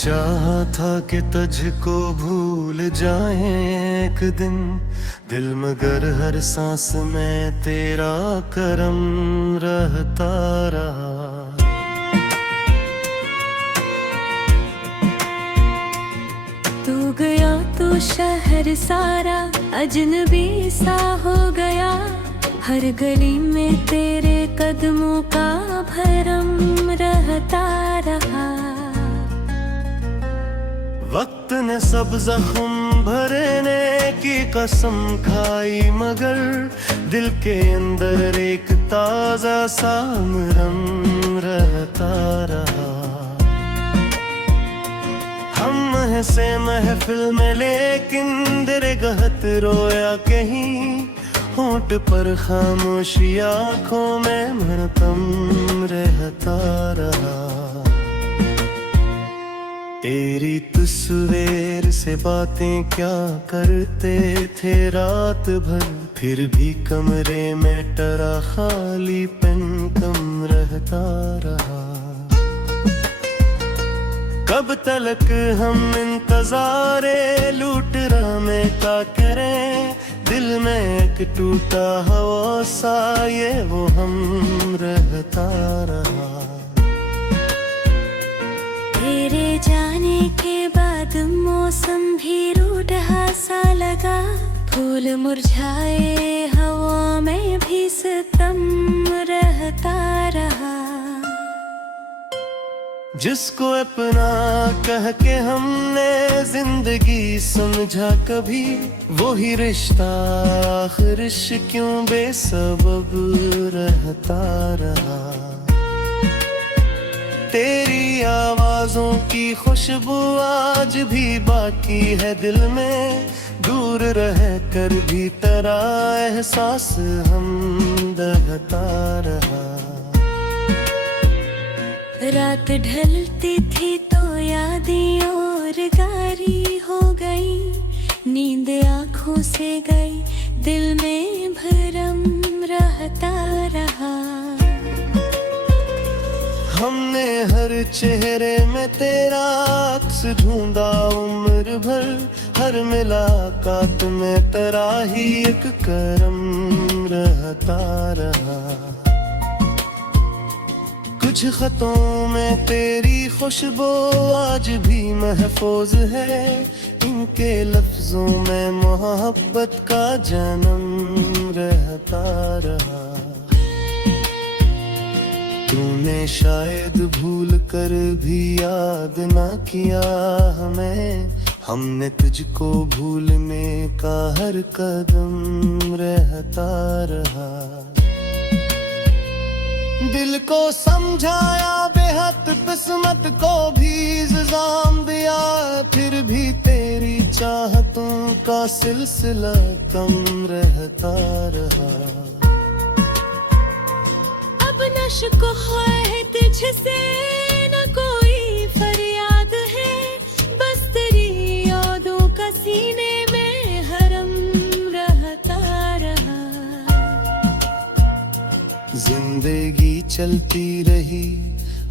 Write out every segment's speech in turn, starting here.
चाहा था कि तुझको भूल जाए एक दिन, दिल मगर हर सांस में तेरा करम रहता रहा। तू गया तो शहर सारा अजनबी सा हो गया, हर गली में तेरे कदमों का भरम रहता रहा। वक्त ने सब जख्म भरने की कसम खाई, मगर दिल के अंदर एक ताजा सा मरहम रहता रहा। हम हंसे महफिल में लेकिन दिल गहत रोया कहीं, होंठ पर खामोशी आँखों में मातम रहता रहा। तेरी तस्वीर से बातें क्या करते थे रात भर, फिर भी कमरे में टरा खालीपन कम रहता रहा। कब तलक हम इंतजारे लूट रहा में क्या करें, दिल में एक टूटा हवा सा ये वो हम रहता रहा। तेरे जाने के बाद मौसम भी रूठा सा लगा, फूल मुरझाए हवा में भी सितम रहता रहा। जिसको अपना कह के हमने जिंदगी समझा कभी, वो ही रिश्ता आखिर क्यों बेसबब रहता रहा। तेरी आवाजों की खुशबू आज भी बाकी है दिल में, दूर रह कर भी तेरा एहसास हम दहता रहा। रात ढलती थी तो यादें और गारी हो गई, नींद आँखों से गई दिल में भरम रहता रहा। हमने हर चेहरे में तेरा अक्स ढूंढा उम्र भर, हर मुलाकात में तेरा ही एक करम रहता रहा। कुछ खतों में तेरी खुशबू आज भी महफूज है, इनके लफ्जों में मोहब्बत का जन्म रहता रहा। तूने शायद भूल कर भी याद ना किया हमें, हमने तुझको भूलने का हर कदम रहता रहा। दिल को समझाया बेहद किस्मत को भी इल्जाम दिया, फिर भी तेरी चाहतों का सिलसिला कम रहता रहा। अब नश्क है तुझसे न कोई फरियाद है, बस तेरी यादों का सीने में हरम रहता रहा। जिंदगी चलती रही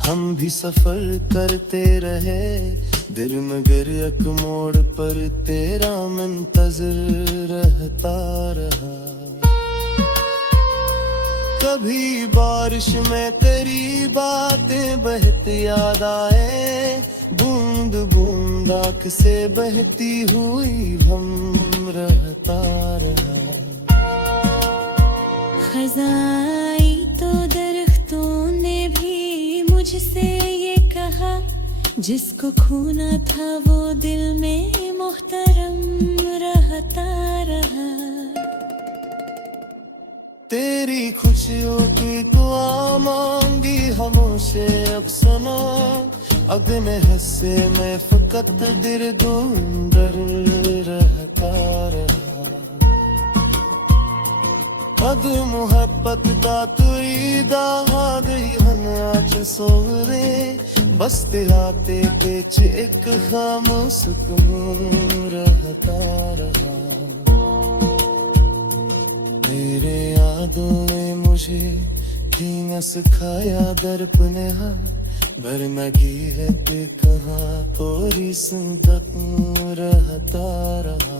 हम भी सफर करते रहे, दिल मगर एक मोड़ पर तेरा मुंतज़िर रहता रहा। कभी बारिश में तेरी बातें बहती याद आए, बूंद बूंद आँख से बहती हुई हम रहता रहा। खज़ाई तो दरख्तों ने भी मुझसे ये कहा, जिसको खोना था वो दिल में मुहतरम रहता रहा। तेरी खुशियों की दुआ मांगी हमसे अब सना, अगने हिस्से में फकत दिल दूंदर रहता रहा। अद मुहब्बत दा तुई दा गई हनाच सोरे, बस तेरा ते बेच एक खामोश रहता रहा। तेरे यादों ने मुझे भी न सिखाया दर्प ने, बरमगी है ते कहाँ थोड़ी सुंदर रहता रहा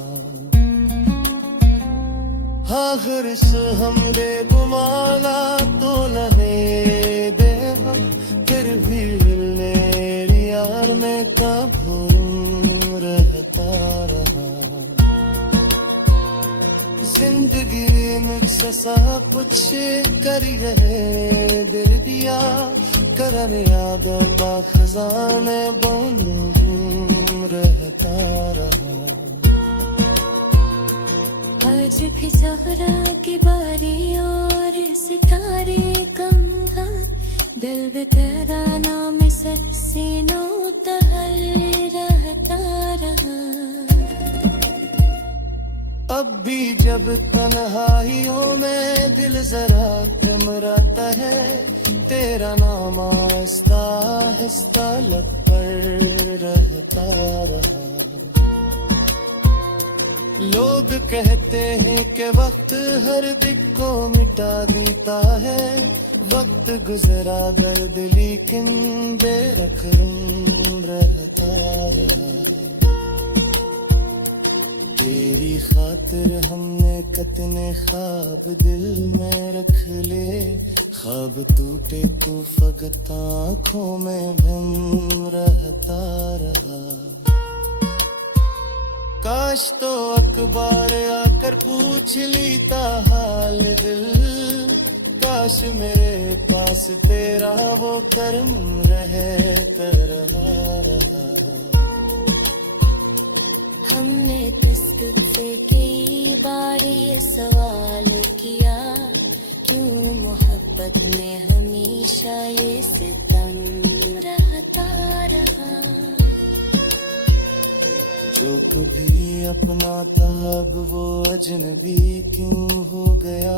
आखिर से हमरे गुमाला तो लहे देवा फिर भी मिलने यार में कब रहता रहा जिंदगी मुझसे सब कुछ करी है दिल दिया करन याद का खजाने बनू रहता रहा आज भी जहरा की बारी और सितारे कम था दिल में तेरा नाम सच सीनों तहल रहता रहा अब भी जब तन्हाइयों में दिल जरा थमराता है तेरा नाम आहिस्ता आहिस्ता लब पर रहता रहा लोग कहते हैं कि वक्त हर दिल को मिटा देता है वक्त गुजरा दर्द लेकिन बेरख रहता रहा तेरी खातिर हमने कितने ख्वाब दिल में रख ले ख्वाब टूटे तू फकत आँखों में भम रहता रहा काश तो अखबार आकर पूछ लेता हाल दिल काश मेरे पास तेरा वो कर्म रहे रहा हमने किस्मत से कई बार ये सवाल किया क्यों मोहब्बत में हमेशा ये सितम रहता रहा जो कभी अपना था अब वो अजनबी क्यों हो गया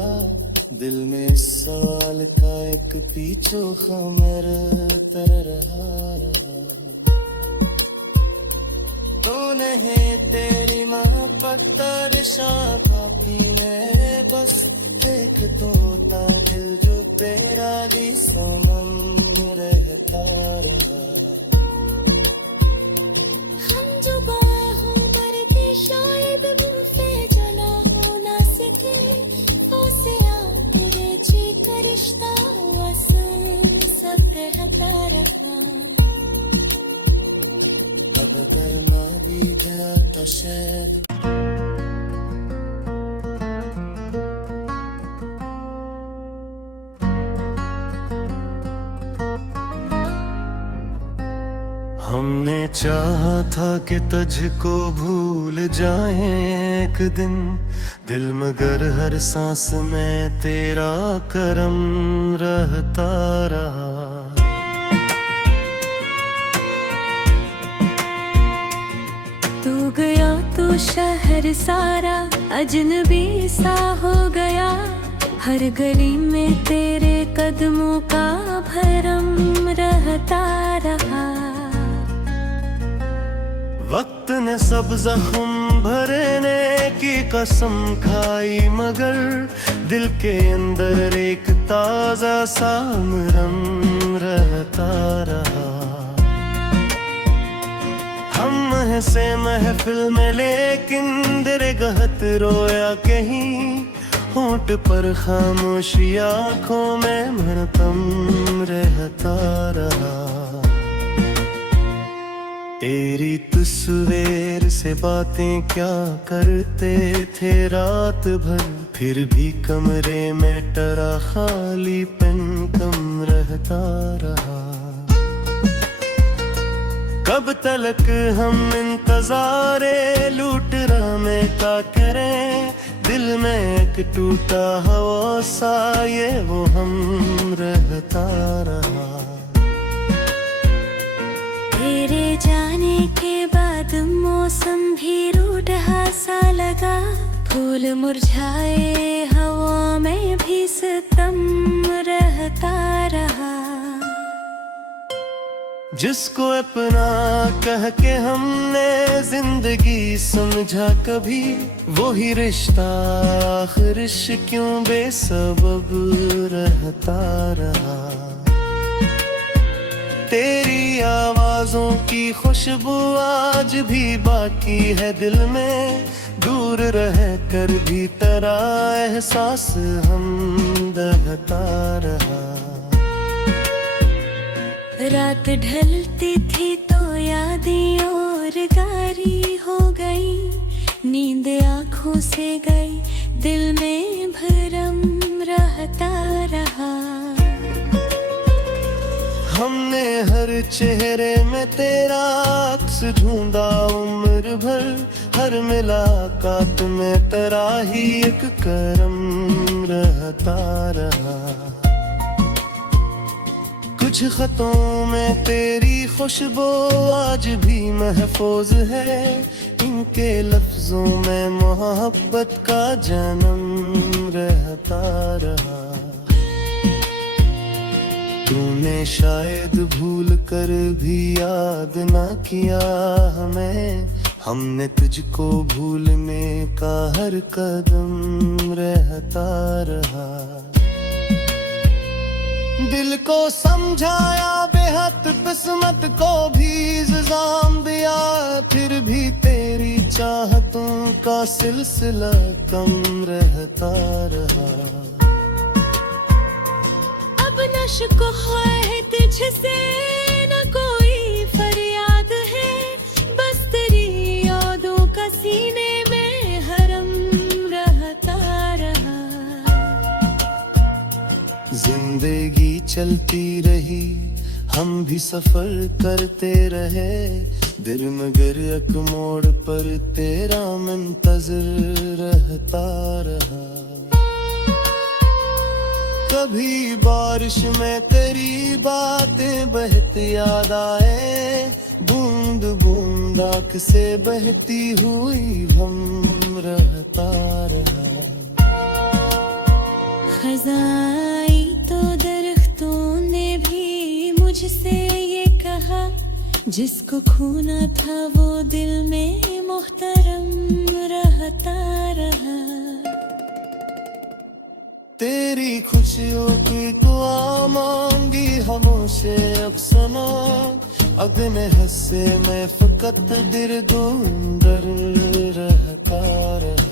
दिल में इस सवाल का एक पीछो खमर तर रहा तो नहीं तेरी मोहब्बत शाखा पीने बस देख तोता दिल जो तेरा भी समन रहता रहा हम जुबा हूँ पर शायद मुझसे जना हो ना सके तो से पूरे जी का रिश्ता आसान सब रहता रहा अब करना भी गया तो शायद हमने चाहा था कि तुझको भूल जाएं एक दिन दिल मगर हर सांस में तेरा करम रहता रहा तू गया तो शहर सारा अजनबी सा हो गया हर गली में तेरे कदमों का भरम रहता रहा वक्त ने सब जख्म भरने की कसम खाई मगर दिल के अंदर एक ताजा सा मरहम रहता रहा हम हंसे महफिल में लेकिन दिल गहत रोया कहीं होंठ पर खामोशी आँखों में मरतम रहता रहा तेरी तस्वीर से बातें क्या करते थे रात भर फिर भी कमरे में टरा खाली पेन कम रहता रहा कब तलक हम इंतजारे लूट रहा में क्या करें दिल में एक टूटा हवा सा ये वो हम रहता रहा तेरे जाने के बाद मौसम भी रूठा सा लगा फूल मुरझाए हवा में भी सितम रहता रहा जिसको अपना कह के हमने जिंदगी समझा कभी वो ही रिश्ता आखिर क्यों बेसबब रहता रहा तेरी आवाजों की खुशबू आज भी बाकी है दिल में, दूर रह कर भी तेरा एहसास हमदहता रहा। रात ढलती थी तो यादें और गारी हो गई, नींद आँखों से गई, दिल में भरम रहता रहा। हमने हर चेहरे में तेरा अक्स ढूंढा उम्र भर, हर मुलाकात में तेरा ही एक करम रहता रहा। कुछ खतों में तेरी खुशबू आज भी महफूज है, इनके लफ्जों में मोहब्बत का जन्म रहता रहा। तूने शायद भूल कर भी याद ना किया हमें, हमने तुझको भूलने का हर कदम रहता रहा। दिल को समझाया बेहद, किस्मत को भी इल्जाम दिया, फिर भी तेरी चाहतों का सिलसिला कम रहता रहा। अब न शिकवा है तुझसे न कोई फरियाद है, बस तेरी यादों का सीने में हरम रहता रहा। जिंदगी चलती रही, हम भी सफर करते रहे, दिल मगर एक मोड़ पर तेरा मुंतज़िर रहता रहा। कभी बारिश में तेरी बातें बहती याद आए, बूंद बूंद आँख से बहती हुई हम रहता रहा। खज़ाई तो दरख्तों ने भी मुझसे ये कहा, जिसको खोना था वो दिल में मुहतरम रहता रहा। तेरी खुशियों की दुआ मांगी हमसे अक्सना, अगने हस्से में फकत दिल गुंदर रहता रहा।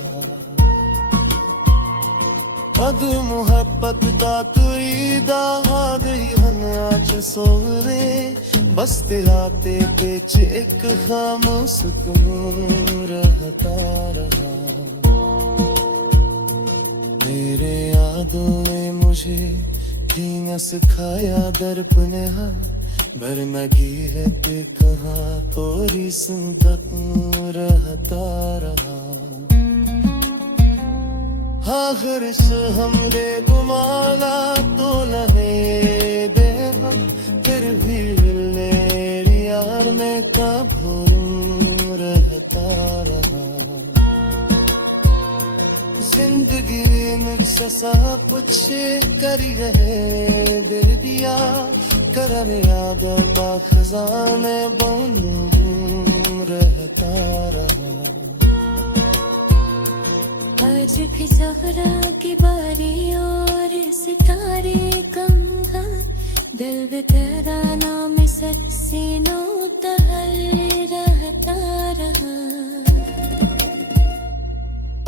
पद मोहब्बत का तुई दाद हन आज सोरे, बस तेराते पेच एक खामोश सुकून रहता रहा। तेरे यादों ने मुझे न सिखाया दर्प ने हाँ, बरनगी है ते कहाँ तोरी सुंदर रहता रहा। आखिर से हमरे गुमाला तो लहे दे, फिर भी मिलने यार में कभू रहता रहा। जिंदगी मुझसे सब कुछ करी रहे, दिल दिया करने याद का खजाने बनू रहता रहा। आज भी ज़हरा की बारी और सितारे कम हैं, दिल भी तेरा नाम सर सीनों तहल रहता रहा।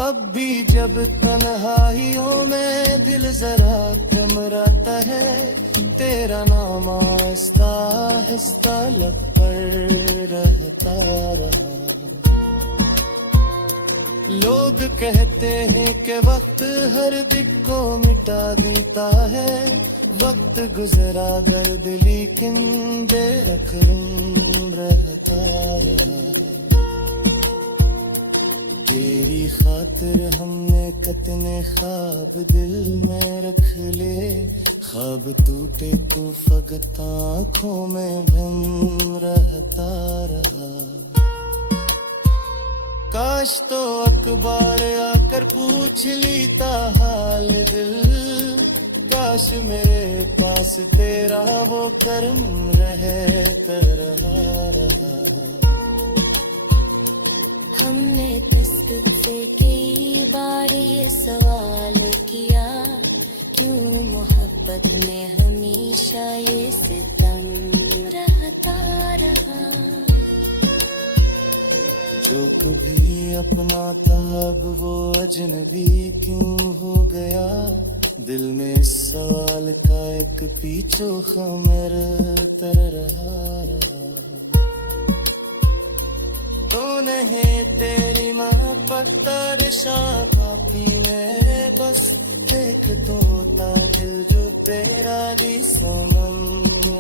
अब भी जब तन्हाइयों में दिल जरा कमराता है, तेरा नाम आहिस्ता आहिस्ता लब पर रहता रहा। लोग कहते हैं कि वक्त हर दिल को मिटा देता है, वक्त गुजरा दर्द लेकिन बेरखम रहता रहा। तेरी खातिर हमने कितने ख्वाब दिल में रख ले, ख्वाब टूटे तो फकत आँखों में भ्रम रहता रहा। काश तो अखबार आकर पूछ लेता हाल दिल, काश मेरे पास तेरा वो कर्म रहे तरह रहा। हमने तुझसे कई बार ये सवाल किया, क्यों मोहब्बत में हमेशा ये सितम रहता रहा। जो कभी अपना था अब वो अजनबी क्यों हो गया, दिल में इस सवाल का एक पीछो खमर तर रहा। तो नहीं तेरी मोहब्बत तरशा काफी ने बस देख तो दिल जो तेरा भी समन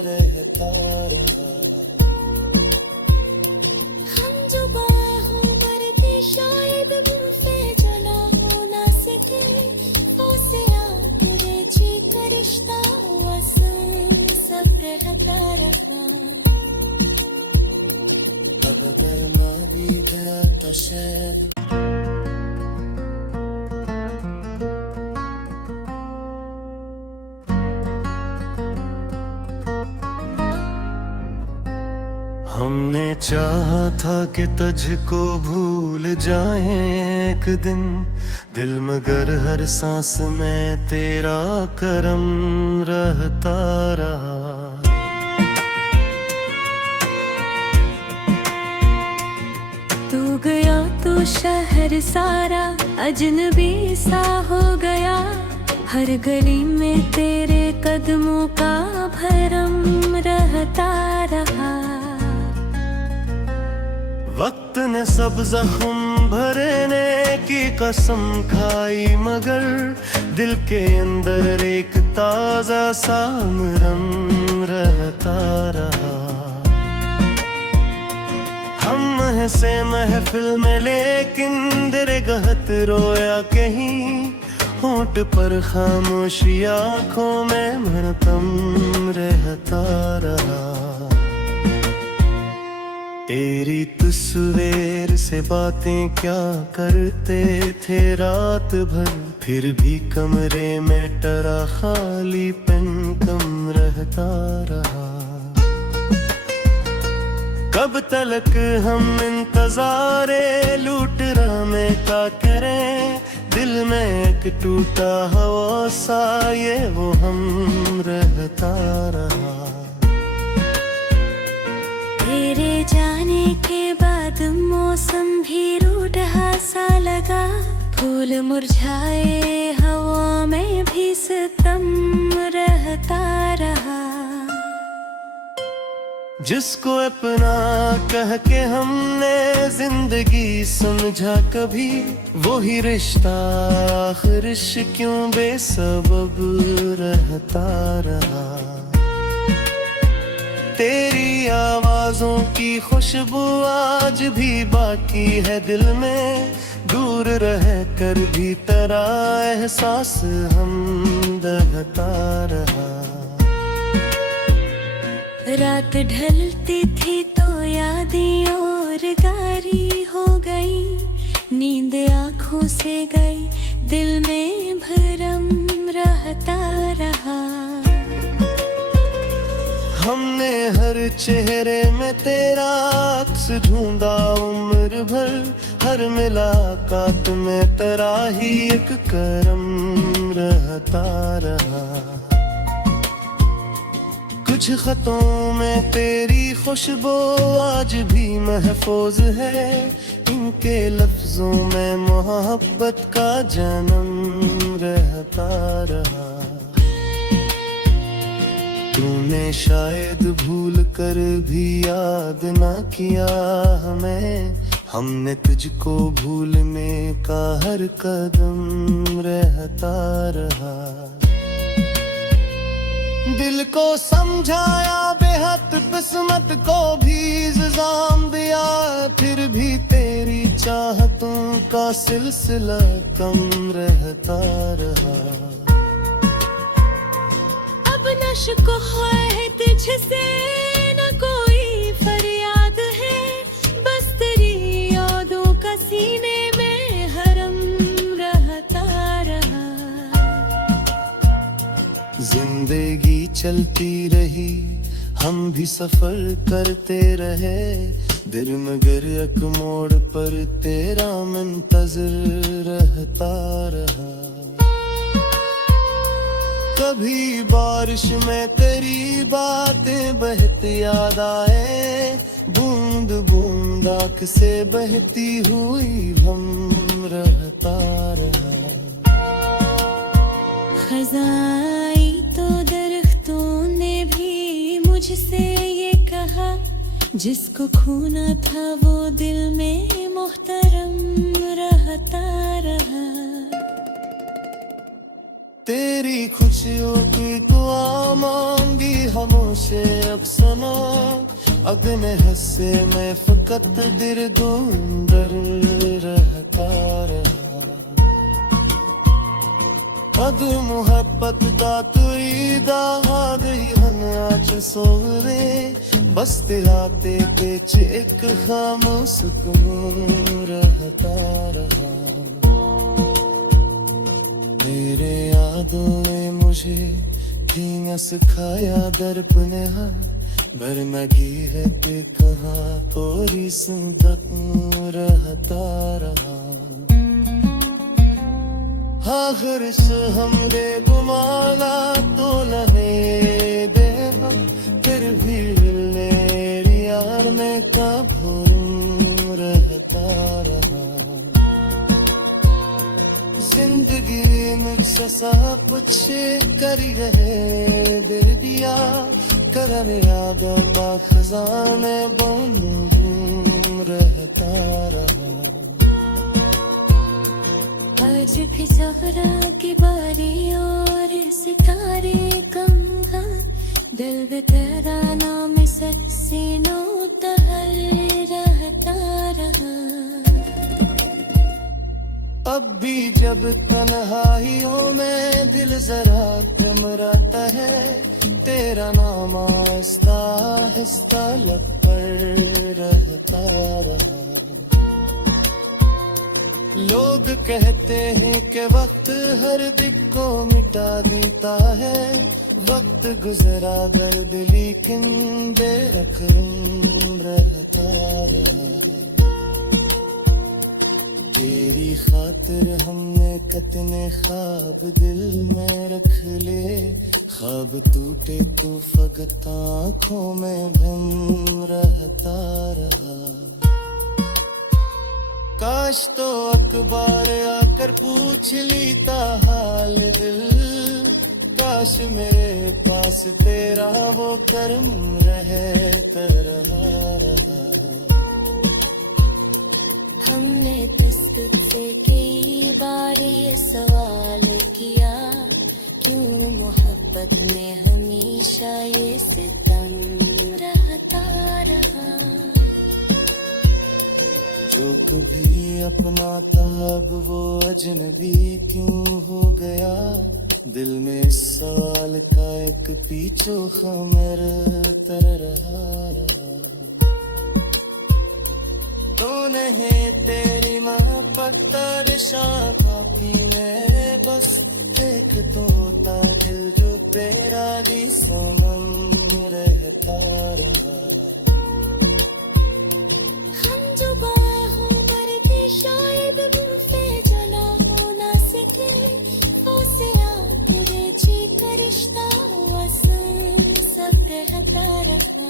रहता रहा। हम जुबा हो मरते शायद मुझसे जना हो ना सके, से पूरे जी का रिश्ता वसन सब रहता रहा। अब अगर मर भी गया तो शायद हमने चाहा था कि तुझको भूल जाए एक दिन, दिल मगर हर सांस में तेरा करम रहता रहा। तू गया तो शहर सारा अजनबी सा हो गया, हर गली में तेरे कदमों का भरम रहता रहा। वक्त ने सब जख्म भरने की कसम खाई, मगर दिल के अंदर एक ताजा सा मरहम रहता रहा। हम हंसे महफिल में लेकिन दिल गहत रोया कहीं, होंठ पर खामोशी आंखों में मरतम रहता रहा। तेरी तस्वीर से बातें क्या करते थे रात भर, फिर भी कमरे में टरा खाली पेन कम रहता रहा। कब तलक हम इंतजारे लूट रहा में क्या करें, दिल में एक टूटा हवा सा ये वो हम रहता रहा। तेरे जाने के बाद मौसम भी रूठा सा लगा, फूल मुरझाए हवा में भी सितम रहता रहा। जिसको अपना कह के हमने जिंदगी समझा कभी, वो ही रिश्ता आखिर क्यों बेसबब रहता रहा। तेरी आवाजों की खुशबू आज भी बाकी है दिल में, दूर रह कर भी तेरा एहसास हम दहता रहा। रात ढलती थी तो यादें और गारी हो गई, नींद आँखों से गई दिल में भरम रहता रहा। हमने हर चेहरे में तेरा अक्स ढूंढा उम्र भर, हर मुलाकात में तेरा ही एक करम रहता रहा। कुछ खतों में तेरी खुशबू आज भी महफूज है, इनके लफ्जों में मोहब्बत का जन्म रहता रहा। तूने शायद भूल कर भी याद ना किया हमें, हमने तुझको भूलने का हर कदम रहता रहा। दिल को समझाया बेहद किस्मत को भी इल्जाम दिया, फिर भी तेरी चाहतों का सिलसिला कम रहता रहा। अब नश्क है तुझसे न कोई फरियाद है, बस तेरी यादों का सीने में हरम रहता रहा। जिंदगी चलती रही हम भी सफर करते रहे, दिल मगर एक मोड़ पर तेरा मुंतज़िर रहता रहा। कभी बारिश में तेरी बातें बहती बहुत याद आए, बूंद बूंद आँख से बहती हुई हम रहता रहा। खज़ाई तो दरख्तों ने भी मुझसे ये कहा, जिसको खोना था वो दिल में मोहतरम रहता रहा। तेरी खुशियों की दुआ मांगी हमसे अक्सना, अगने हंसे मैं फकत दिल गुंदर रहता रहा। अद मोहब्बत का तुई दाद हन आज सोरे, बस तेराते पेच एक खामोश सुकून रहता रहा। मेरे यादों ने मुझे क्यों सिखाया दर्प ने बरनगी है कि कहाँ थोड़ी सुंदर रहता रहा। आखिर से हमरे गुमाला तो लहे दे, फिर भी मेरी यार में कब रहता रहा। जिंदगी मुझसे सब कुछ करी रहे दिल दिया, करने यादों का खजाने बन रहता रहा। आज भी ज़हरा की बारी और सितारे कम हैं, दिल में तेरा नाम सर सीनों तहल रहता रहा। अब भी जब तन्हाइयों में दिल जरा थमराता है, तेरा नाम आहिस्ता आहिस्ता लब पर रहता रहा। लोग कहते हैं कि वक्त हर दिल को मिटा देता है, वक्त गुजरा दर्द लेकिन बेरखम रहता रहा। तेरी खातिर हमने कितने ख्वाब दिल में रख ले, ख्वाब टूटे तो फकत आँखों में भ्रम रहता रहा। काश तो अखबार आकर पूछ लेता हाल दिल, काश मेरे पास तेरा वो कर्म रहे रहा। हमने तुझसे कई बार ये सवाल किया, क्यों मोहब्बत में हमेशा ये सितम रहता रहा। जो कभी अपना था अब वो अजनबी क्यों हो गया, दिल में इस सवाल का एक पीछो खमर तर रहा। तो नहीं तेरी मोहब्बत तरशा काफी में, बस देख तो ताहिल जो तेरा भी समन रहता रहा। हम जो बाहों मरते शायद मुझसे जना हो ना सके, फासला पूरे जी का रिश्ता वसन सब रहता रहा।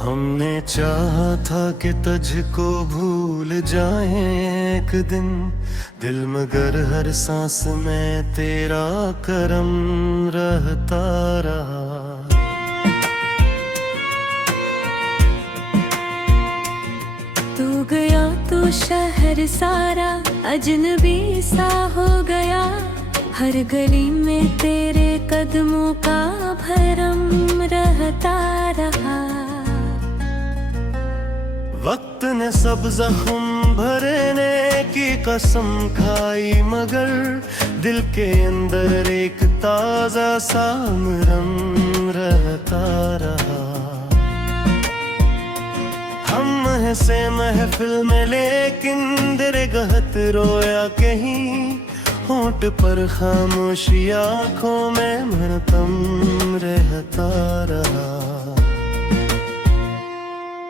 हमने चाहा था कि तुझको भूल जाएं एक दिन, दिल मगर हर सांस में तेरा करम रहता रहा। तू गया तो शहर सारा अजनबी सा हो गया, हर गली में तेरे कदमों का भरम रहता रहा। वक्त ने सब जख्म भरने की कसम खाई, मगर दिल के अंदर एक ताजा सा मरहम रहता रहा। हम हंसे महफिल में लेकिन दिल गहत रोया कहीं, होंठ पर खामोशी आंखों में मरतम रहता रहा।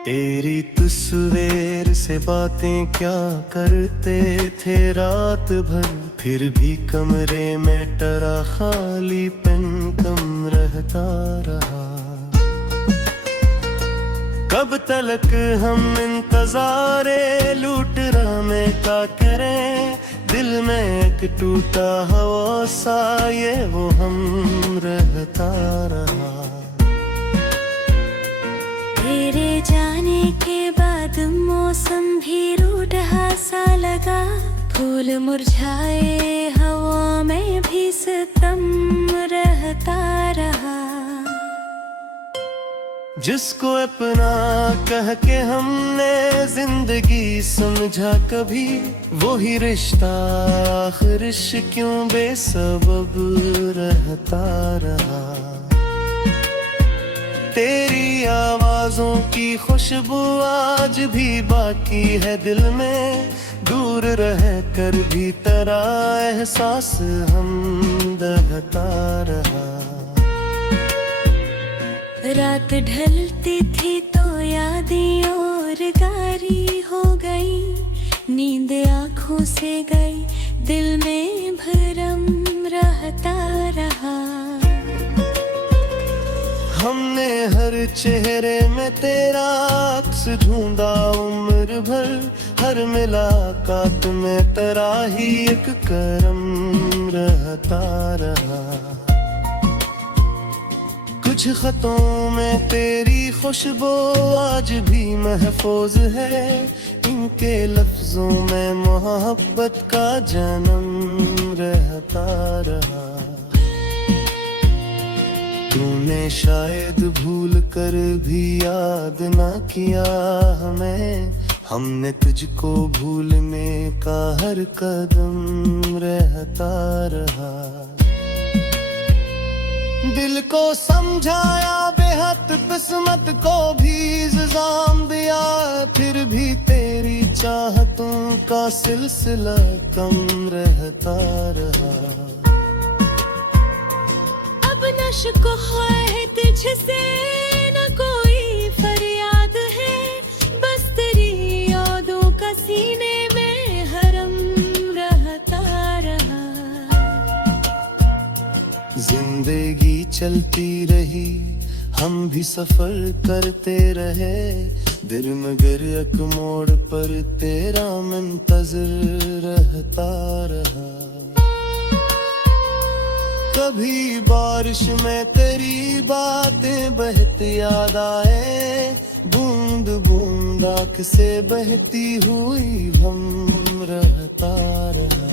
तेरी तस्वीर से बातें क्या करते थे रात भर, फिर भी कमरे में टरा खाली पेन कम रहता रहा। कब तलक हम इंतजारे लूट रहा में क्या करें, दिल में एक टूटा हवा सा ये वो हम रहता रहा। तेरे जाने के बाद मौसम भी रूठा सा लगा, फूल मुरझाए हवा में भी सितम रहता रहा। जिसको अपना कह के हमने जिंदगी समझा कभी, वो ही रिश्ता आखिर क्यों बेसबब रहता रहा। तेरी आवाजों की खुशबू आज भी बाकी है दिल में, दूर रह कर भी तेरा एहसास हम दहता रहा। रात ढलती थी तो यादें और गारी हो गई, नींद आँखों से गई, दिल में भरम रहता रहा। हमने हर चेहरे में तेरा अक्स ढूंढा उम्र भर, हर मुलाकात में तेरा ही एक करम रहता रहा। कुछ खतों में तेरी खुशबू आज भी महफूज है, इनके लफ्जों में मोहब्बत का जन्म रहता रहा। तूने शायद भूल कर भी याद ना किया हमें, हमने तुझको भूलने का हर कदम रहता रहा। दिल को समझाया बेहद किस्मत को भी इल्जाम दिया, फिर भी तेरी चाहतों का सिलसिला कम रहता रहा। अब नश्क है तुझसे न कोई फरियाद है, बस तेरी यादों का सीने में हरम रहता रहा। जिंदगी चलती रही, हम भी सफर करते रहे, दिल मगर एक मोड़ पर तेरा मुंतज़िर रहता रहा। कभी बारिश में तेरी बातें बहती याद आए, बूंद बूंद आँख से बहती हुई हम रहता रहा।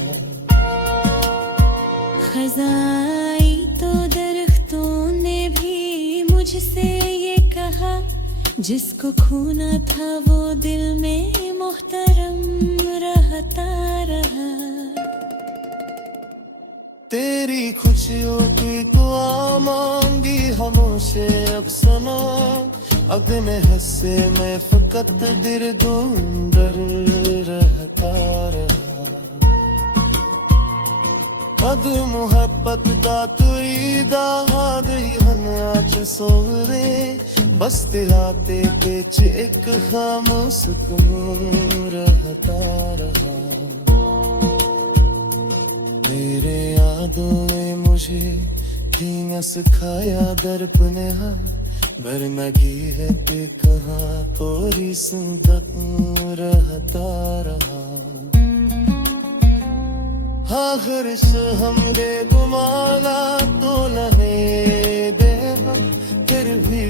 खज़ाई तो दरख्तों ने भी मुझसे ये कहा, जिसको खूना था वो दिल में मोहतरम रहता रहा। तेरी खुशियों की दुआ मांगी हमसे अब सना, अगने हस्से में फकत दिल दूंदर रहता रहा। अद मोहब्बत का तुई दाद ही आज सोरे, बस दिलाते पेच एक खामोश तुम रहता रहा। मेरे यादों ने मुझे धीमा सिखाया दर्प ने हम, बरनगी है पे कहाँ पूरी सुंदर रहता रहा। आखिर से हमरे गुमाना तो लहे दे हम, फिर भी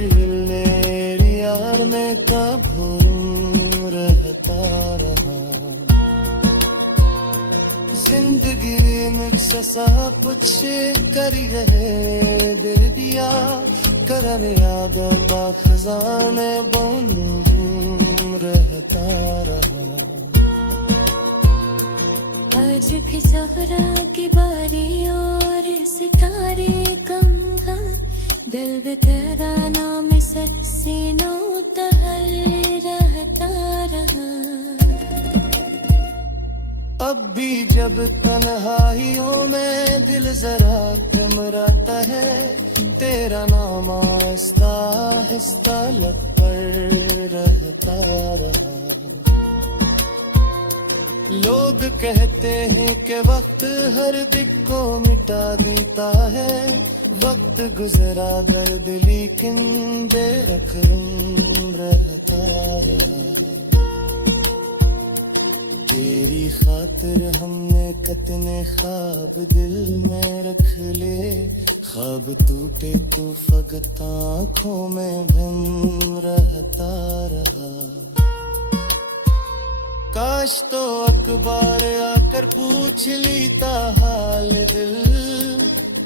मेरी यार में कब रहता रहा। जिंदगी मुझसे सब कुछ करी है दिल दिया, करन यादों का खजाने बन रहता रहा। आज भी ज़हरा की बारी और सितारे कम हैं, दिल भी तेरा नाम सर सीनों तहल रहता रहा। अब भी जब तन्हाइयों में दिल जरा थमराता है, तेरा नाम आहिस्ता आहिस्ता लब पर रहता रहा। लोग कहते हैं कि वक्त हर दिक को मिटा देता है, वक्त गुजरा दर्द लेकिन बेरखम रहता रहा। तेरी खातिर हमने कितने ख्वाब दिल में रख ले, ख्वाब टूटे तो फकत आँखों में भ्रम रहता रहा। काश तो अखबार आकर पूछ लेता हाल दिल,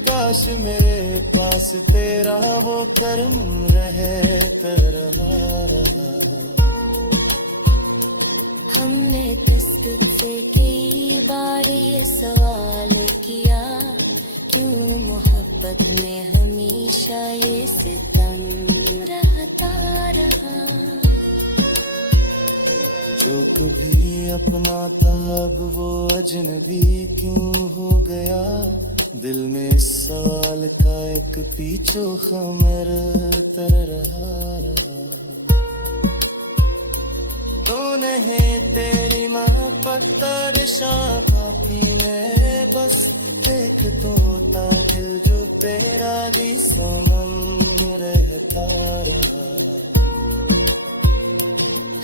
काश मेरे पास तेरा वो कर्म रहे रहा। हमने तुझसे कई बार ये सवाल किया, क्यों मोहब्बत में हमेशा ये सितम रहता रहा। जो कभी अपना था अब वो अजनबी क्यों हो गया, दिल में इस सवाल का एक पीछो खमर तर रहा। तो नहीं तेरी मोहब्बत तरशा पापी ने, बस देख तो दिल जो तेरा भी समन रहता रहा।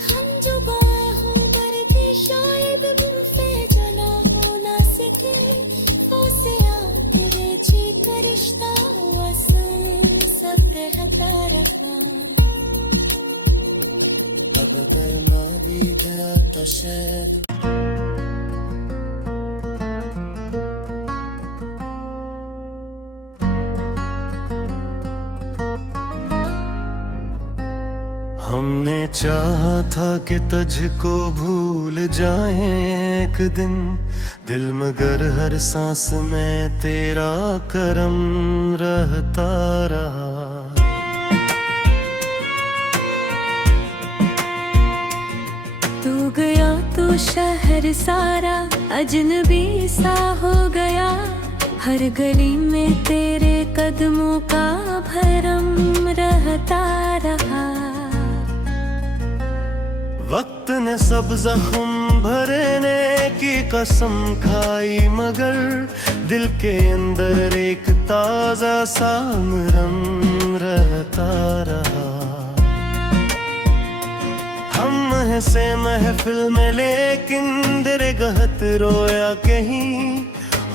हम जो बाहों पर थे शायद मुझसे जना हो ना सके, से आखिर जी का रिश्ता वसन सब रहता रहा। अब बरमा भी गया तो शायद हमने चाहा था कि तुझको भूल जाएं एक दिन, दिल मगर हर सांस में तेरा करम रहता रहा। तू गया तो शहर सारा अजनबी सा हो गया, हर गली में तेरे कदमों का भरम रहता रहा। वक्त ने सब जख्म भरने की कसम खाई, मगर दिल के अंदर एक ताजा सा मरहम रहता रहा। हम हंसे महफिल में लेकिन दिल गहत रोया कहीं,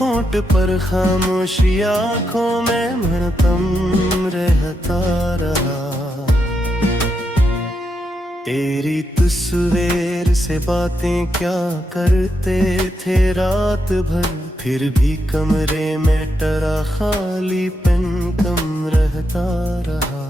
होंठ पर खामोशी आँखों में मरतम रहता रहा। तेरी तस्वीर से बातें क्या करते थे रात भर, फिर भी कमरे में टरा खाली पेन कम रहता रहा।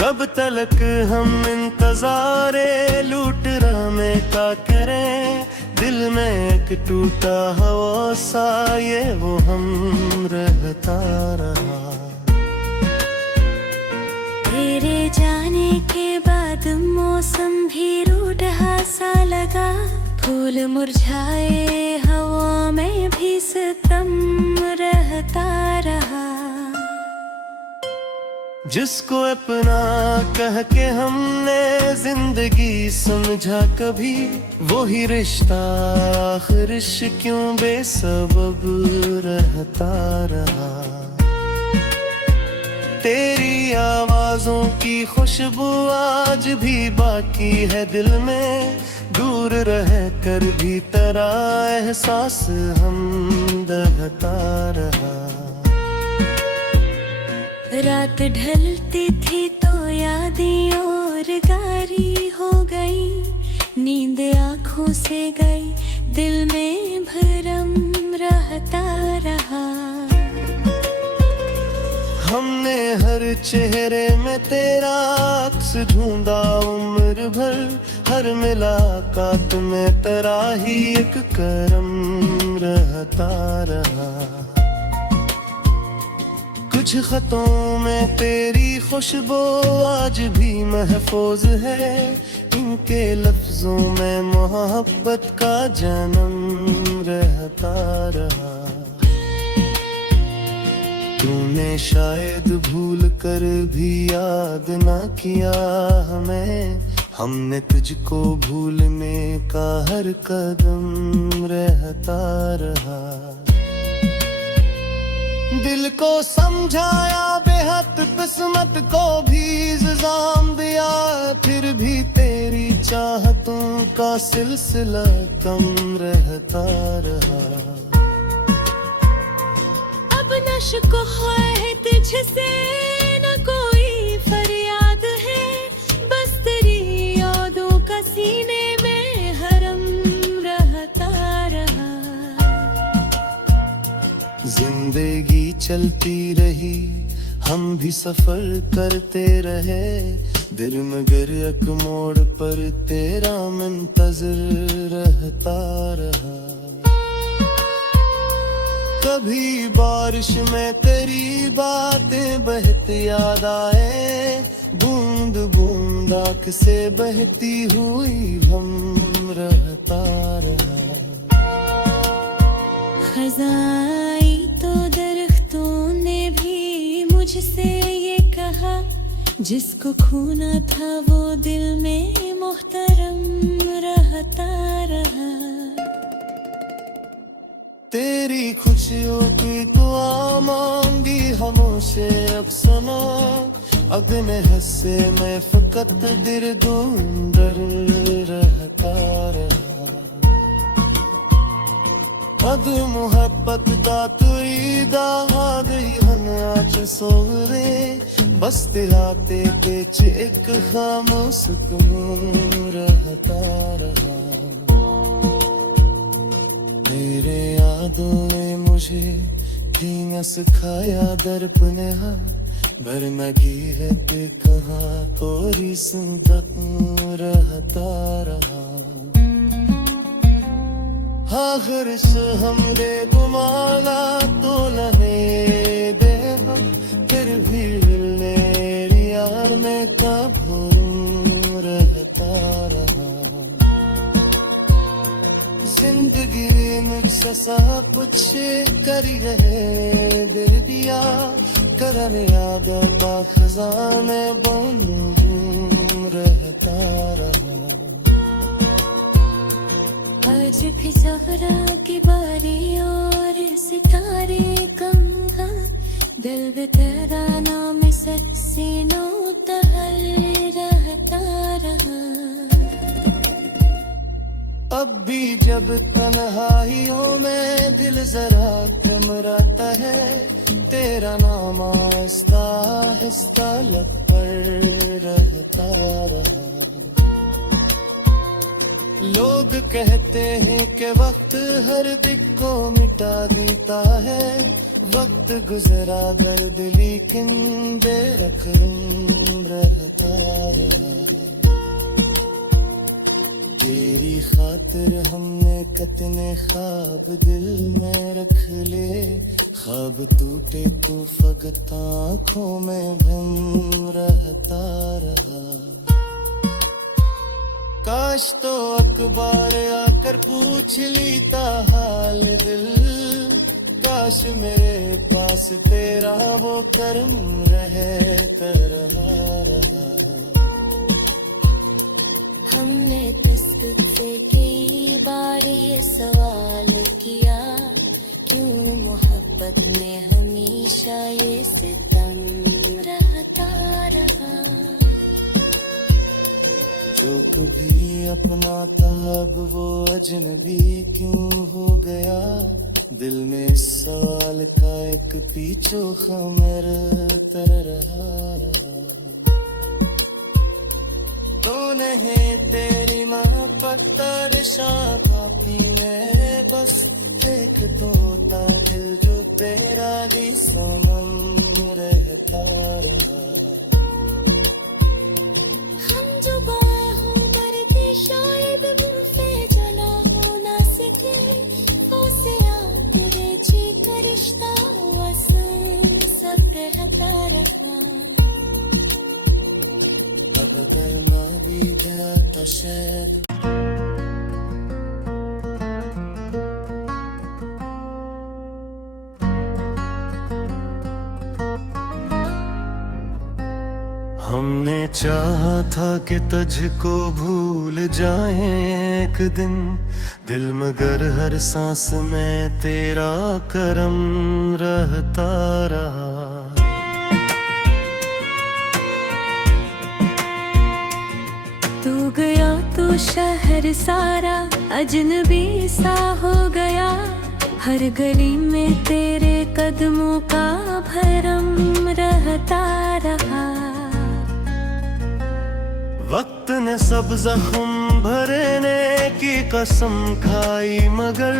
कब तलक हम इंतजारे लूट रहा में क्या करें, दिल में एक टूटा हवा सा ये वो हम रहता रहा। तेरे जाने के बाद मौसम भी रूठा सा लगा, फूल मुरझाए हवा में भी सितम रहता रहा। जिसको अपना कह के हमने जिंदगी समझा कभी, वो ही रिश्ता आखिर क्यों बेसबब रहता रहा। तेरी आवाजों की खुशबू आज भी बाकी है दिल में, दूर रह कर भी तेरा एहसास हम दहता रहा। रात ढलती थी तो यादें और गारी हो गई, नींद आँखों से गई दिल में भरम रहता रहा। हमने हर चेहरे में तेरा अक्स ढूंढा उम्र भर, हर मुलाकात में तेरा ही एक करम रहता रहा। कुछ खतों में तेरी खुशबू आज भी महफूज है, इन के लफ्जों में मोहब्बत का जन्म रहता रहा। तूने शायद भूल कर भी याद ना किया हमें, हमने तुझको भूलने का हर कदम रहता रहा। दिल को समझाया बेहद, किस्मत को भी इल्जाम दिया, फिर भी तेरी चाहतों का सिलसिला कम रहता रहा। अब न शिकवा है तुझसे, न कोई फरियाद है, बस तेरी यादों का सीने में हरम रहता रहा। जिंदगी चलती रही, हम भी सफर करते रहे, दिल मगर एक मोड़ पर तेरा मुंतज़िर रहता रहा। कभी बारिश में तेरी बातें बहती याद आए, बूंद बूंद आँख से बहती हुई हम रहता रहा। खज़ाई तो दरख्तों ने भी मुझसे ये कहा, जिसको खूना था वो दिल में मोहतरम रहता रहा। तेरी खुशियों की दुआ मांगी हमसे अक्सना, अगने हिस्से में फकत दिल दूंदर रहता रहा। अद मोहब्बत का तुई दाद हन आज सोरे, बस दिलाते पेच एक खामोश तुम रहता रहा। तेरे यादों ने मुझे भी न सिखाया दर्प नेहा, बरनगी है ते कहाँ कोरी सुनता रहता रहा। आखिर से हमरे गुमाला तो नहीं दे, फिर भी मेरी यार में कब रहता रहा। जिंदगी मुझसे सब कुछ करी है दिल दिया, करन याद का खजाने बन रहता रहा। आज भी ज़हरा की बारी और सितारे कम था, दिल में तेरा नाम सच सीनों तहल रहता रहा। अब भी जब तन्हाइयों में दिल जरा थमराता है, तेरा नाम आहिस्ता आहिस्ता लब पर रहता रहा। लोग कहते हैं कि वक्त हर दिल को मिटा देता है, वक्त गुजरा दर्द लेकिन बेरख रहता रहा। तेरी खातिर हमने कितने ख्वाब दिल में रख ले, ख्वाब टूटे तो फकत आँखों में भ्रम रहता रहा। काश तो अखबार आकर पूछ लेता हाल दिल, काश मेरे पास तेरा वो कर्म रहे रहा। हमने तस्वीर की बारी सवाल किया, क्यों मोहब्बत में हमेशा ये सितम रहता रहा। जो कभी अपना था अब वो अजनबी क्यों हो गया, दिल में इस सवाल का एक पीछो खमर तर रहा। तो नहीं तेरी मोहब्बत तरशा काफी में, बस देख तोता दिल जो तेरा भी समन रहता रहा। हम जो बाहों पर थे शायद मुझसे जना हो ना सके, हौसला तेरे जी का रिश्ता वसन सब रहता रहा। अब अगर मैं भी गया तो चाहा था कि तुझको भूल जाए एक दिन, दिल मगर हर सांस में तेरा करम रहता रहा। तू गया तो शहर सारा अजनबी सा हो गया, हर गली में तेरे कदमों का भरम रहता रहा। वक्त ने सब जख्म भरने की कसम खाई, मगर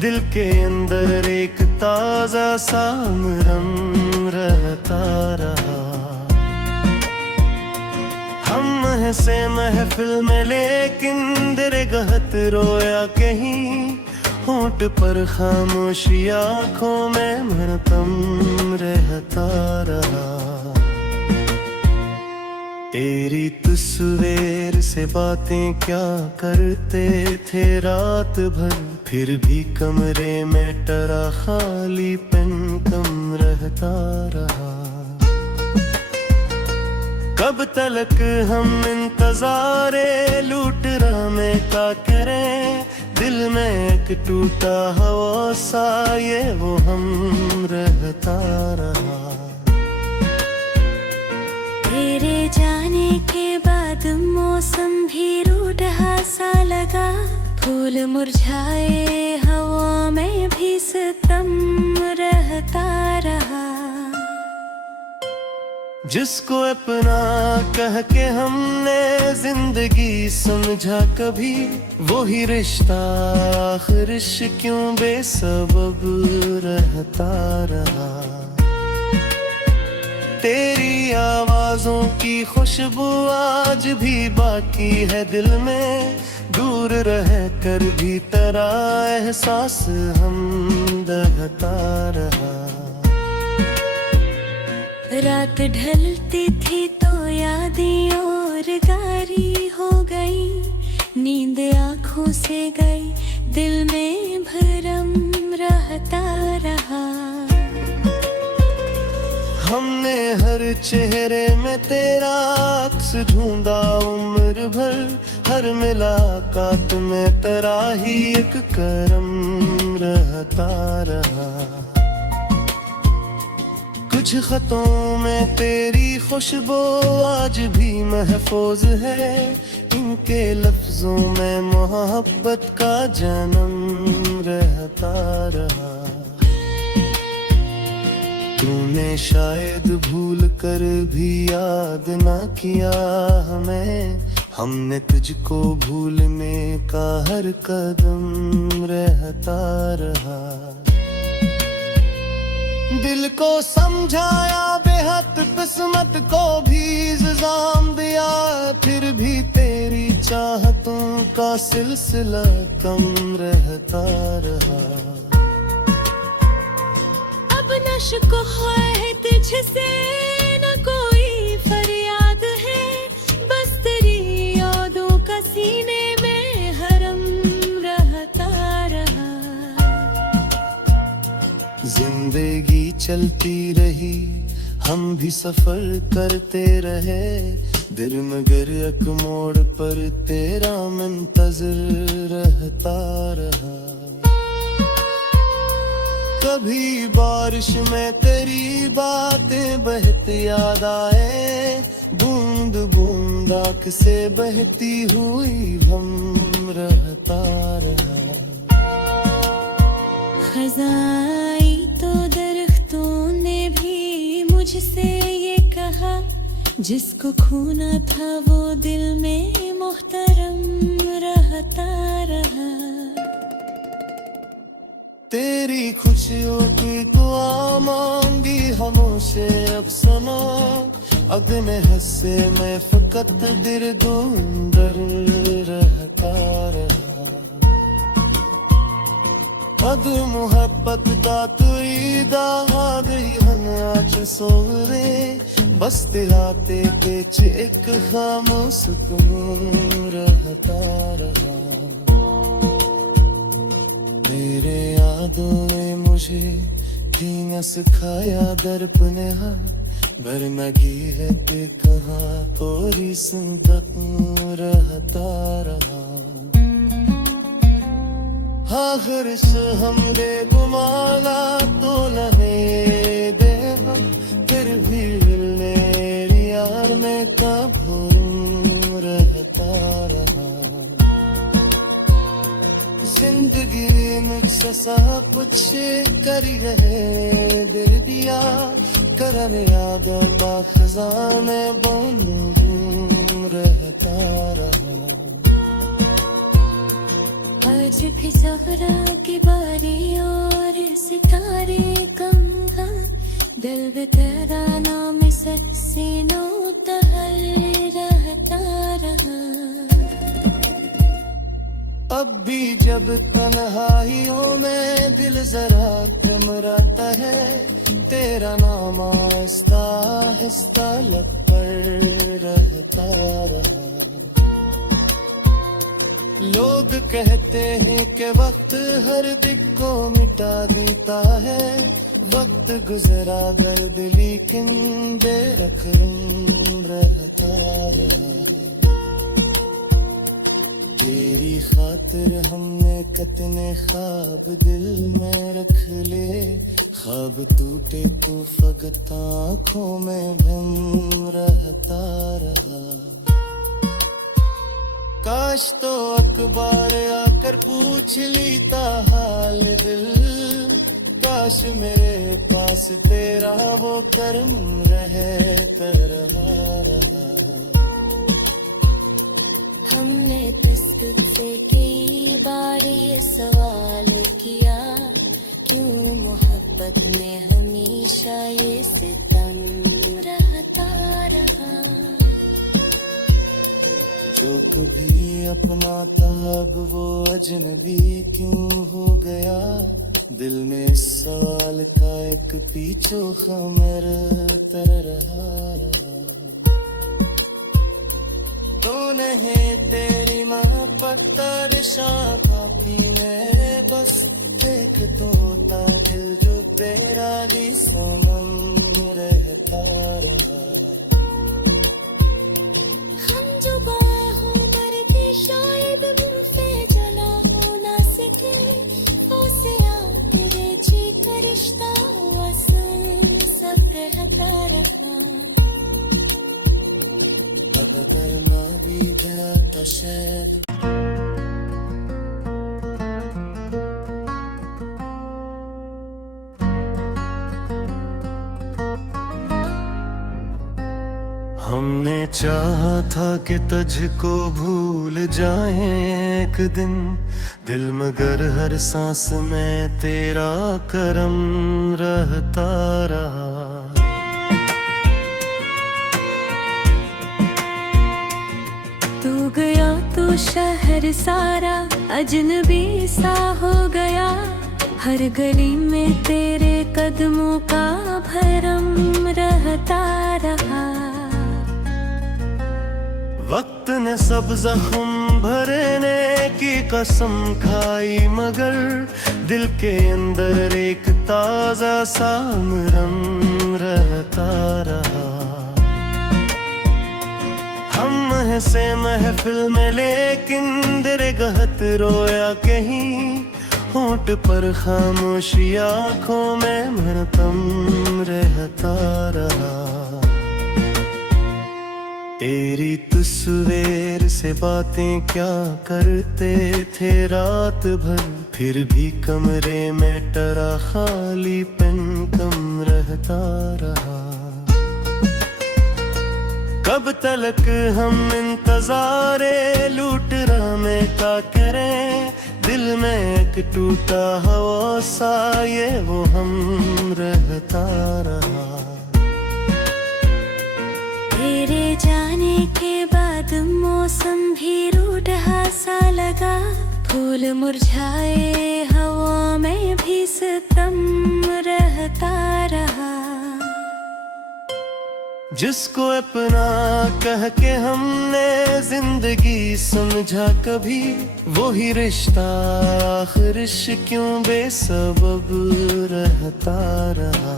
दिल के अंदर एक ताजा सा मरहम रहता रहा। हम हंसे महफिल में लेकिन दिल गहत रोया कहीं, होंठ पर खामोशी आंखों में मरतम रहता रहा। तेरी तस्वीर से बातें क्या करते थे रात भर, फिर भी कमरे में टरा खाली पेन कम रहता रहा। कब तलक हम इंतजारे लूट रहा में क्या करें, दिल में एक टूटा हवा सा ये वो हम रहता रहा। तेरे जाने के बाद मौसम भी रूठा सा लगा, फूल मुरझाए हवा में भी सितम रहता रहा। जिसको अपना कह के हमने जिंदगी समझा कभी, वो ही रिश्ता आखिर क्यों बेसबब रहता रहा। तेरी आवाजों की खुशबू आज भी बाकी है दिल में, दूर रह कर भी तेरा एहसास हम दहता रहा। रात ढलती थी तो यादें और गारी हो गई, नींद आँखों से गई दिल में भरम रहता रहा। हमने हर चेहरे में तेरा अक्स ढूंढा उम्र भर, हर मुलाकात में तेरा ही एक करम रहता रहा। कुछ खतों में तेरी खुशबू आज भी महफूज है, इनके लफ्जों में मोहब्बत का जन्म रहता रहा। तूने शायद भूल कर भी याद ना किया हमें, हमने तुझको भूलने का हर कदम रहता रहा। दिल को समझाया बेहद किस्मत को भी इल्जाम दिया, फिर भी तेरी चाहतों का सिलसिला कम रहता रहा। अब न शिकवा है तुझसे न कोई फरियाद है, बस तेरी यादों का सीने में हरम रहता रहा। जिंदगी चलती रही हम भी सफर करते रहे, दिल मगर एक मोड़ पर तेरा मुंतज़िर रहता रहा। कभी बारिश में तेरी बातें बहती याद आए, बूंद बूंद आँख से बहती हुई हम रहता रहा। खज़ाई तो दरख्तों ने भी मुझसे ये कहा, जिसको खूना था वो दिल में मोहतरम रहता रहा। तेरी खुशियों की दुआ मांगी हमसे अब सना, अगने हस्से में फकत दिल दूंदर रहता रहा। अद मोहब्बत का तुई दाग हन आज सोरे, बस दिलाते पेच एक खामोश सुकून रहता रहा। मेरे यादों ने मुझे जीना सिखाया दर्प ने, बरनगी है ते कहाँ तोरी सुनता रहता रहा। आखिर से हमने गुमाला तो लहे देगा, फिर भी मिलने यार में कब रहता रहा। जिंदगी मुझसे सब कुछ करी है दिल दिया, करने यादों का खजाने बनूं रहता रहा। आज भी सफरा की बारी और सितारे कम है, दिल भी तेरा नाम सीनों तहल रहता रहा। अब भी जब तन्हाइयों में दिल जरा कमराता है, तेरा नाम आहिस्ता आहिस्ता लब पर रहता रहा। लोग कहते हैं कि वक्त हर दिल को मिटा देता है, वक्त गुजरा दर्द लेकिन बेरखम रहता रहा। तेरी खातिर हमने कितने ख्वाब दिल में रख ले, ख्वाब टूटे तो फकत आँखों में भ्रम रहता रहा। काश तो अखबार आकर पूछ लेता हाल दिल, काश मेरे पास तेरा वो कर्म रहे तरहा रहा। हमने तस्वीर से कई बार ये सवाल किया, क्यों मोहब्बत में हमेशा ये सितम रहता रहा। जो कभी अपना था अब वो अजनबी क्यों हो गया, दिल में इस सवाल का एक पीछो खमर तर रहा। तो नहीं तेरी मोहब्बत शाह काफी ने बस देख तो दिल जो तेरा भी समन रहता रहा। हम जो बाहों मरते शायद मुझसे जला हो ना सके, उसे तेरे जी का रिश्ता आसान सब रहता रहा। अगर माँ भी गया तो शायद हमने चाहा था कि तुझको भूल जाए एक दिन, दिल मगर हर सांस में तेरा करम रहता रहा। तू गया तो शहर सारा अजनबी सा हो गया, हर गली में तेरे कदमों का भरम रहता रहा। वक्त ने सब जख्म भरने की कसम खाई, मगर दिल के अंदर एक ताजा सा मरहम रहता रहा। हम हंसे महफिल में लेकिन दिल गहत रोया कहीं, होंठ पर खामोशी आँखों में मरतम रहता रहा। तेरी तस्वीर से बातें क्या करते थे रात भर, फिर भी कमरे में टरा खालीपन कम रहता रहा। कब तलक हम इंतजारे लूट रहा में का करें, दिल में एक टूटा हवा सा ये वो हम रहता रहा। तेरे जाने के बाद मौसम भी रूठा सा लगा, फूल मुरझाए हवा में भी सितम रहता रहा। जिसको अपना कह के हमने जिंदगी समझा कभी, वो ही रिश्ता आखिर क्यों बेसबब रहता रहा।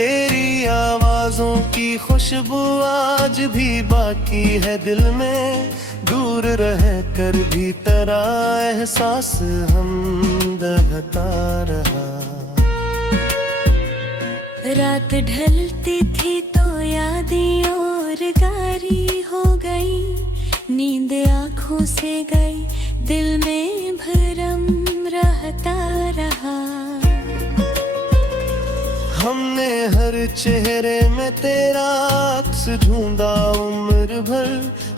तेरी आवाजों की खुशबू आज भी बाकी है दिल में, दूर रह कर भी तेरा एहसास हमदहता रहा। रात ढलती थी तो यादें और गारी हो गई, नींद आँखों से गई, दिल में भरम रहता रहा। हमने हर चेहरे में तेरा अक्स ढूंढा उम्र भर,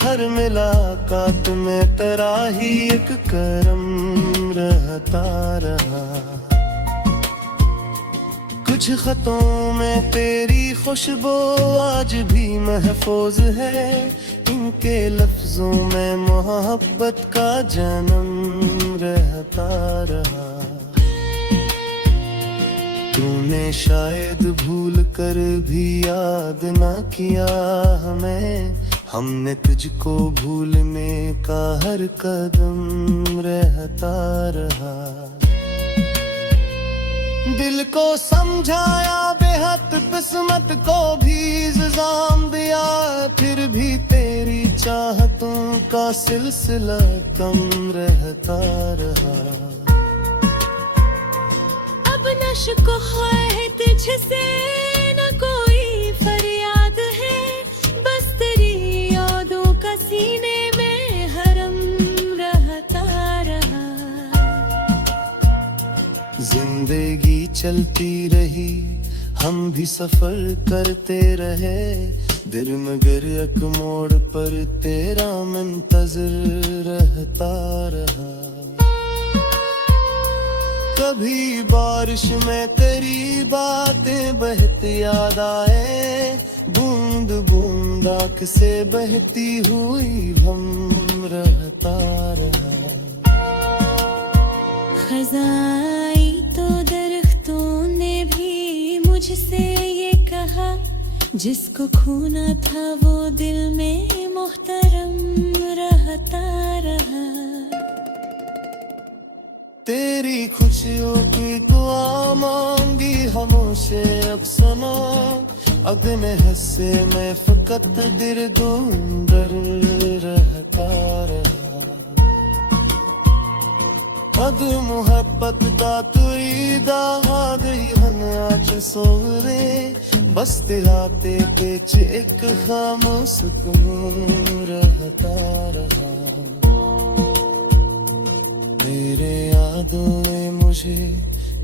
हर मुलाकात में तेरा ही एक करम रहता रहा। कुछ खतों में तेरी खुशबू आज भी महफूज है, इनके लफ्जों में मोहब्बत का जन्म रहता रहा। तूने शायद भूल कर भी याद ना किया हमें, हमने तुझको भूलने का हर कदम रहता रहा। दिल को समझाया बेहद, किस्मत को भी इल्जाम दिया, फिर भी तेरी चाहतों का सिलसिला कम रहता रहा। अब न शिकवा है तुझसे न कोई फरियाद है, बस तेरी यादों का सीने में हरम रहता रहा। जिंदगी चलती रही, हम भी सफर करते रहे, दिल मगर एक मोड़ पर तेरा मुंतज़िर रहता रहा। कभी बारिश में तेरी बातें बहती याद आए, बूंद बूंद आँख से बहती हुई हम रहता रहा। खज़ाई तो दरख्तों ने भी मुझसे ये कहा, जिसको खोना था वो दिल में मुहतरम रहता रहा। तेरी खुशियों की दुआ मांगी हमसे अक्सना, अपने हिस्से में फकत दिल गुंदर रहता रहा। अद मोहब्बत का तुई दाद हन आज सोरे, बस दिलाते पेच एक खामोश सुकून रहता रहा। मेरे यादों ने मुझे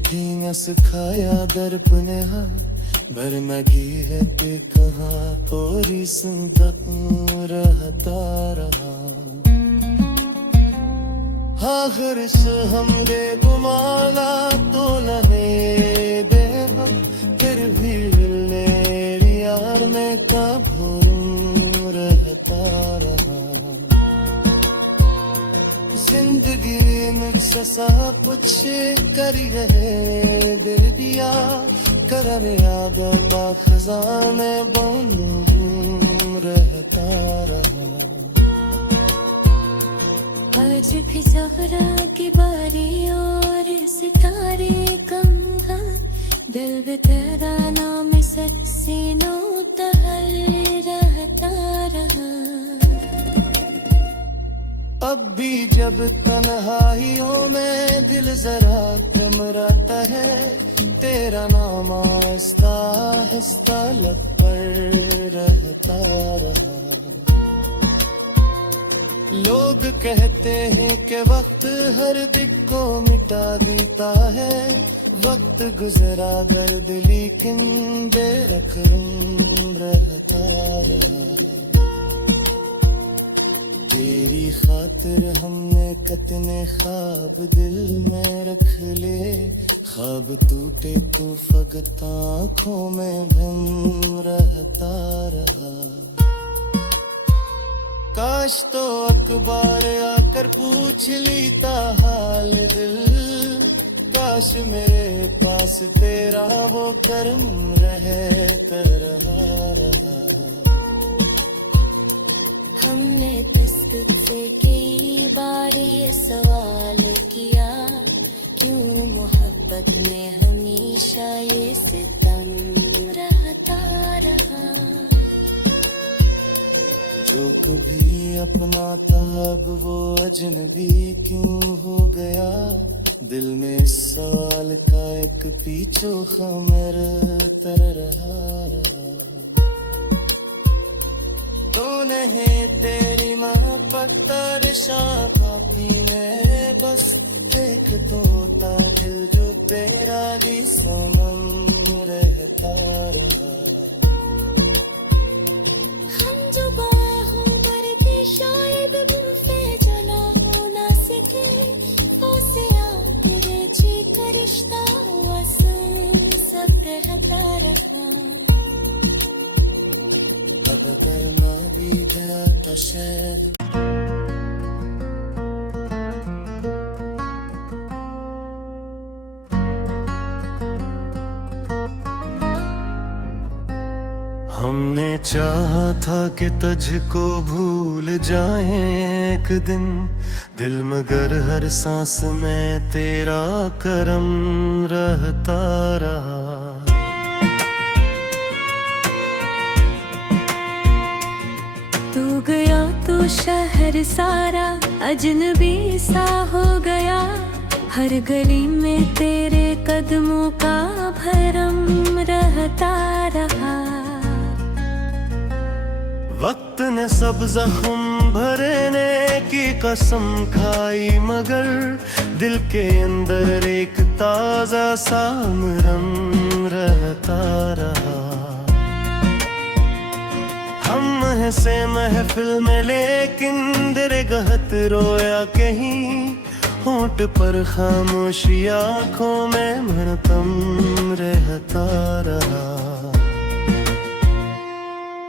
भी न सिखाया दर्प नेहा, बरमगी है कि कहाँ थोड़ी सुंदर रहता रहा। आखिर से हमने गुमाना तो नहीं दे हम, फिर भी मेरी यार में कब रहता रहा। जिंदगी मुझसे सब कुछ करी रहे दे दिया, करम यादों का खजाने बनूं रहता रहा। आज भी ज़हरा की बारी और सितारे कम हैं, दिल भी तेरा नाम सच सीनों तहल रहता रहा। अब भी जब तन्हाइयों में दिल जरा थमराता है, तेरा नाम आहिस्ता आहिस्ता लब पर रहता रहा। लोग कहते हैं कि वक्त हर दिल को मिटा देता है, वक्त गुजरा दर्द लेकिन बेरखम रहता रहा। तेरी खातिर हमने कितने ख्वाब दिल में रख ले, ख्वाब टूटे तो फकत आँखों में भ्रम रहता रहा। काश तो अखबार आकर पूछ लेता हाल दिल, काश मेरे पास तेरा वो कर्म रहे तरह रहा। हमने तुझसे कई बार ये सवाल किया, क्यों मोहब्बत में हमेशा ये सितम रहा। भी अपना था अब वो अजनबी क्यों हो गया। दिल में इस सवाल का एक पीछो खमर तर रहा। तू नहीं तेरी मोहब्बत तरशा काफी है बस देख तो दिल जो तेरा भी समन रहता रहा। हम जो बाहों पर थे शायद मुझसे जना हो ना सके। से तेरे जी का रिश्ता आसान सब रहता रहा। अब करना भी गया था शायद। हमने चाहा था कि तुझको भूल जाए एक दिन, दिल मगर हर सांस में तेरा करम रहता रहा। तू गया तो शहर सारा अजनबी सा हो गया। हर गली में तेरे कदमों का भरम रहता रहा। वक्त ने सब जख्म भरने की कसम खाई मगर दिल के अंदर एक ताजा सा मरहम रहता रहा। हम हंसे महफिल में लेकिन दिल गहत रोया कहीं। होंठ पर खामोशी आँखों में मरतम रहता रहा।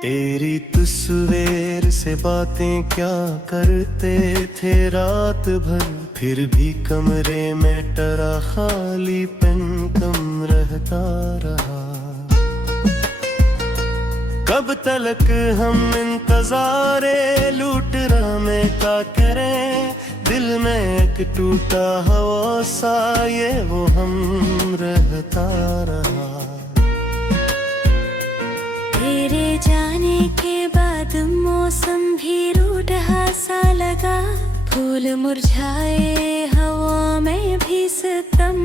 तेरी तस्वीर से बातें क्या करते थे रात भर, फिर भी कमरे में टरा खाली पेन कम रहता रहा। कब तलक हम इंतजारे लूट रहा में का करें। दिल में एक टूटा हवा सा ये वो हम रहता रहा। तेरे जाने के बाद मौसम भी रूठा सा लगा। फूल मुरझाए हवा में भी सितम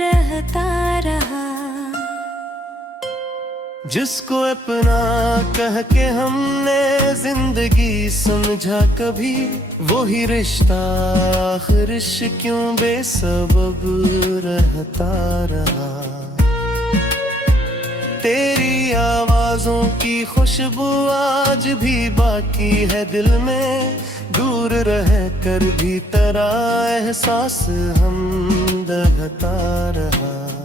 रहता रहा। जिसको अपना कह के हमने जिंदगी समझा कभी, वो ही रिश्ता आखिर क्यों बेसबब रहता रहा। तेरी आवाजों की खुशबू आज भी बाकी है दिल में। दूर रह कर भी तेरा एहसास हम दहता रहा।